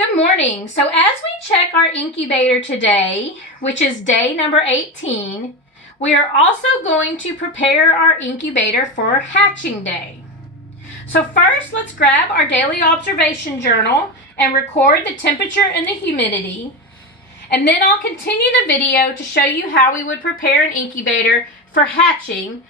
Good morning. So as we check our incubator today, which is day number 18, we are also going to prepare our incubator for hatching day. So first, let's grab our daily observation journal and record the temperature and the humidity. And then I'll continue the video to show you how we would prepare an incubator for hatching.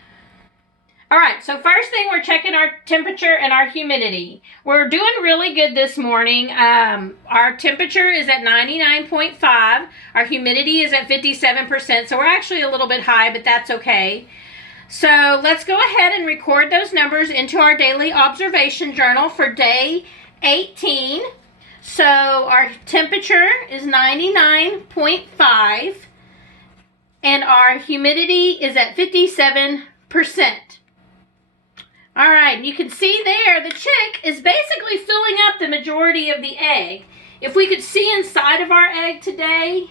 All right, so first thing, we're checking our temperature and our humidity. We're doing really good this morning. Our temperature is at 99.5. Our humidity is at 57%, so we're actually a little bit high, but that's okay. So let's go ahead and record those numbers into our daily observation journal for day 18. So our temperature is 99.5, and our humidity is at 57%. All right, you can see there the chick is basically filling up the majority of the egg. If we could see inside of our egg today,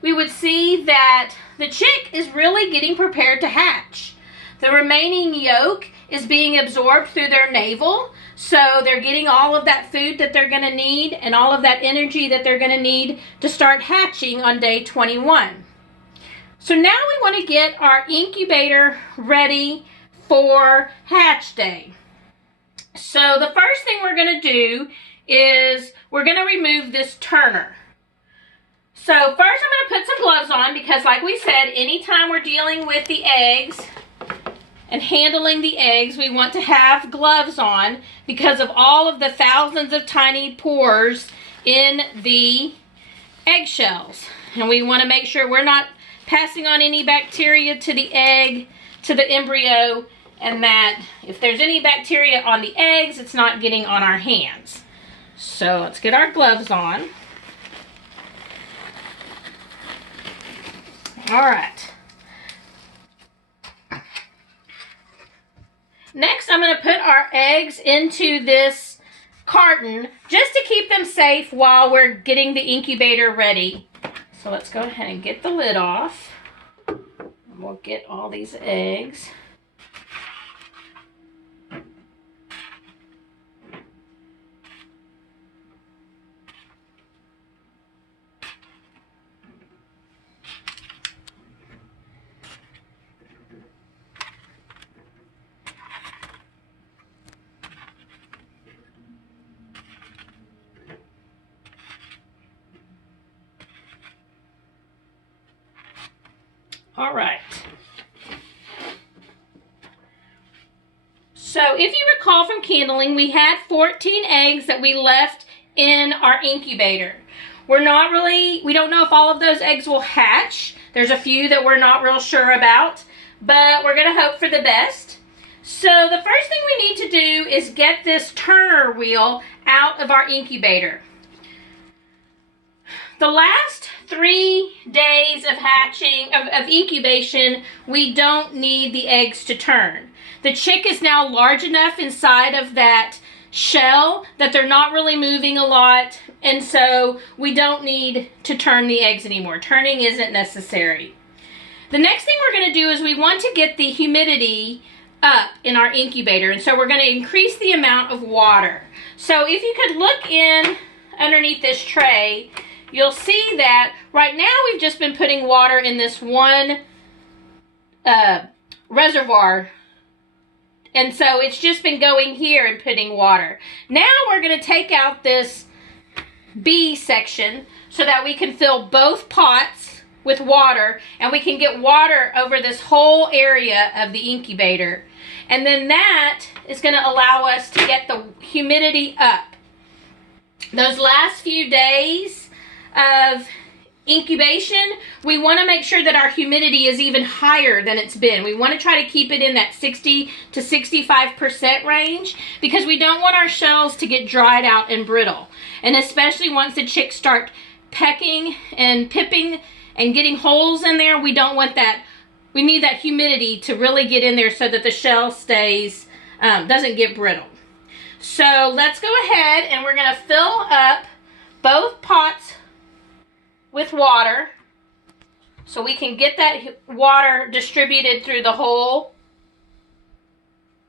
we would see that the chick is really getting prepared to hatch. The remaining yolk is being absorbed through their navel, so they're getting all of that food that they're going to need and all of that energy that they're going to need to start hatching on day 21. So now we want to get our incubator ready for hatch day. So the first thing we're going to do is we're going to remove this turner. So first I'm going to put some gloves on because, like we said, anytime we're dealing with the eggs and handling the eggs, we want to have gloves on because of all of the thousands of tiny pores in the eggshells. And we want to make sure we're not passing on any bacteria to the egg, to the embryo, and that if there's any bacteria on the eggs, it's not getting on our hands. So let's get our gloves on. All right. Next, I'm going to put our eggs into this carton just to keep them safe while we're getting the incubator ready. So let's go ahead and get the lid off. We'll get all these eggs. All right. So if you recall from candling, we had 14 eggs that we left in our incubator. We don't know if all of those eggs will hatch. There's a few that we're not real sure about, but we're going to hope for the best. So the first thing we need to do is get this turner wheel out of our incubator. The last 3 days of hatching, of incubation, we don't need the eggs to turn. The chick is now large enough inside of that shell that they're not really moving a lot, and so we don't need to turn the eggs anymore. Turning isn't necessary. The next thing we're going to do is we want to get the humidity up in our incubator, and so we're going to increase the amount of water. So if you could look in underneath this tray, you'll see that right now we've just been putting water in this one reservoir. And so it's just been going here and putting water. Now we're going to take out this B section so that we can fill both pots with water, and we can get water over this whole area of the incubator. And then that is going to allow us to get the humidity up. Those last few days of incubation, we want to make sure that our humidity is even higher than it's been. We want to try to keep it in that 60 to 65% range because we don't want our shells to get dried out and brittle. And especially once the chicks start pecking and pipping and getting holes in there, we don't want that. We need that humidity to really get in there so that the shell stays, doesn't get brittle. So let's go ahead and we're going to fill up both pots with water so we can get that water distributed through the whole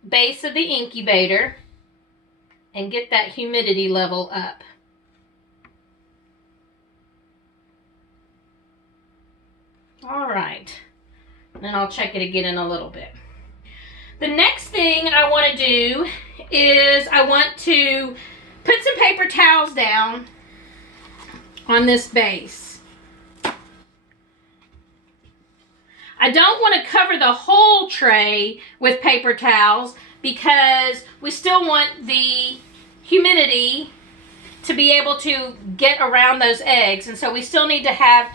base of the incubator and get that humidity level up. All right. Then I'll check it again in a little bit. The next thing I want to do is I want to put some paper towels down on this base. I don't want to cover the whole tray with paper towels because we still want the humidity to be able to get around those eggs, and so we still need to have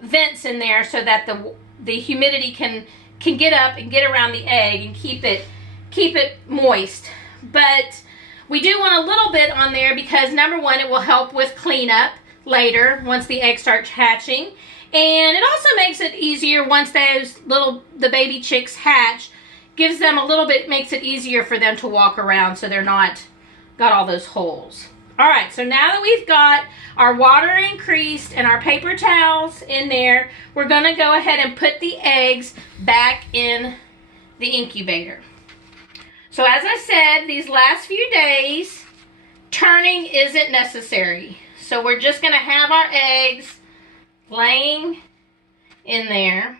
vents in there so that the humidity can get up and get around the egg and keep it moist. But we do want a little bit on there because, number one, it will help with cleanup later once the eggs start hatching. And it also makes it easier once the baby chicks hatch, gives them a little bit, makes it easier for them to walk around so they're not got all those holes. All right, so now that we've got our water increased and our paper towels in there, we're gonna go ahead and put the eggs back in the incubator. So as I said, these last few days, turning isn't necessary. So we're just gonna have our eggs laying in there.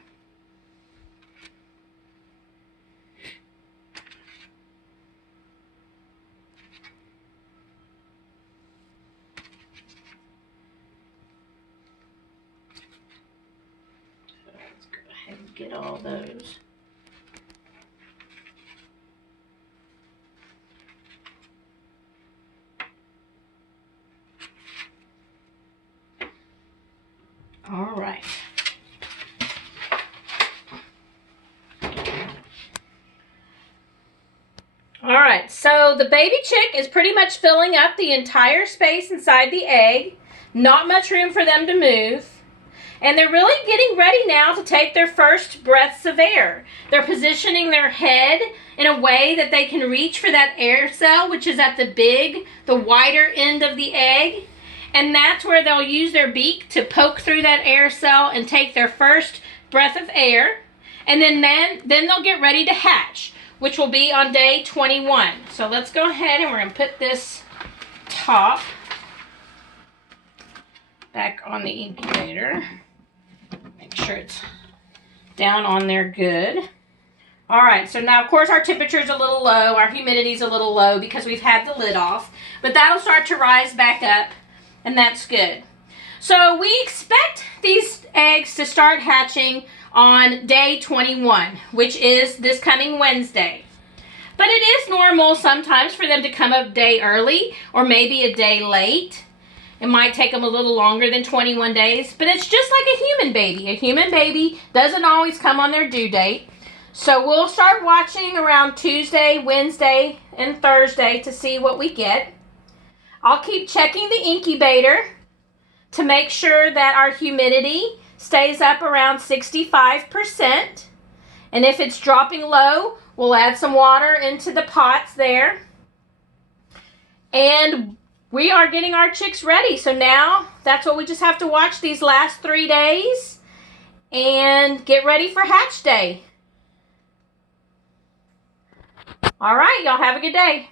So let's go ahead and get all those. All right. All right, so the baby chick is pretty much filling up the entire space inside the egg. Not much room for them to move. And they're really getting ready now to take their first breaths of air. They're positioning their head in a way that they can reach for that air cell, which is at the wider end of the egg. And that's where they'll use their beak to poke through that air cell and take their first breath of air. And then they'll get ready to hatch, which will be on day 21. So let's go ahead and we're going to put this top back on the incubator. Make sure it's down on there good. All right, so now, of course, our temperature's a little low. Our humidity's a little low because we've had the lid off. But that'll start to rise back up. And that's good. So we expect these eggs to start hatching on day 21, which is this coming Wednesday. But it is normal sometimes for them to come a day early or maybe a day late. It might take them a little longer than 21 days, but it's just like a human baby. A human baby doesn't always come on their due date. So we'll start watching around Tuesday, Wednesday, and Thursday to see what we get. I'll keep checking the incubator to make sure that our humidity stays up around 65%. And if it's dropping low, we'll add some water into the pots there. And we are getting our chicks ready. So now that's what we just have to watch these last 3 days and get ready for hatch day. All right, y'all have a good day.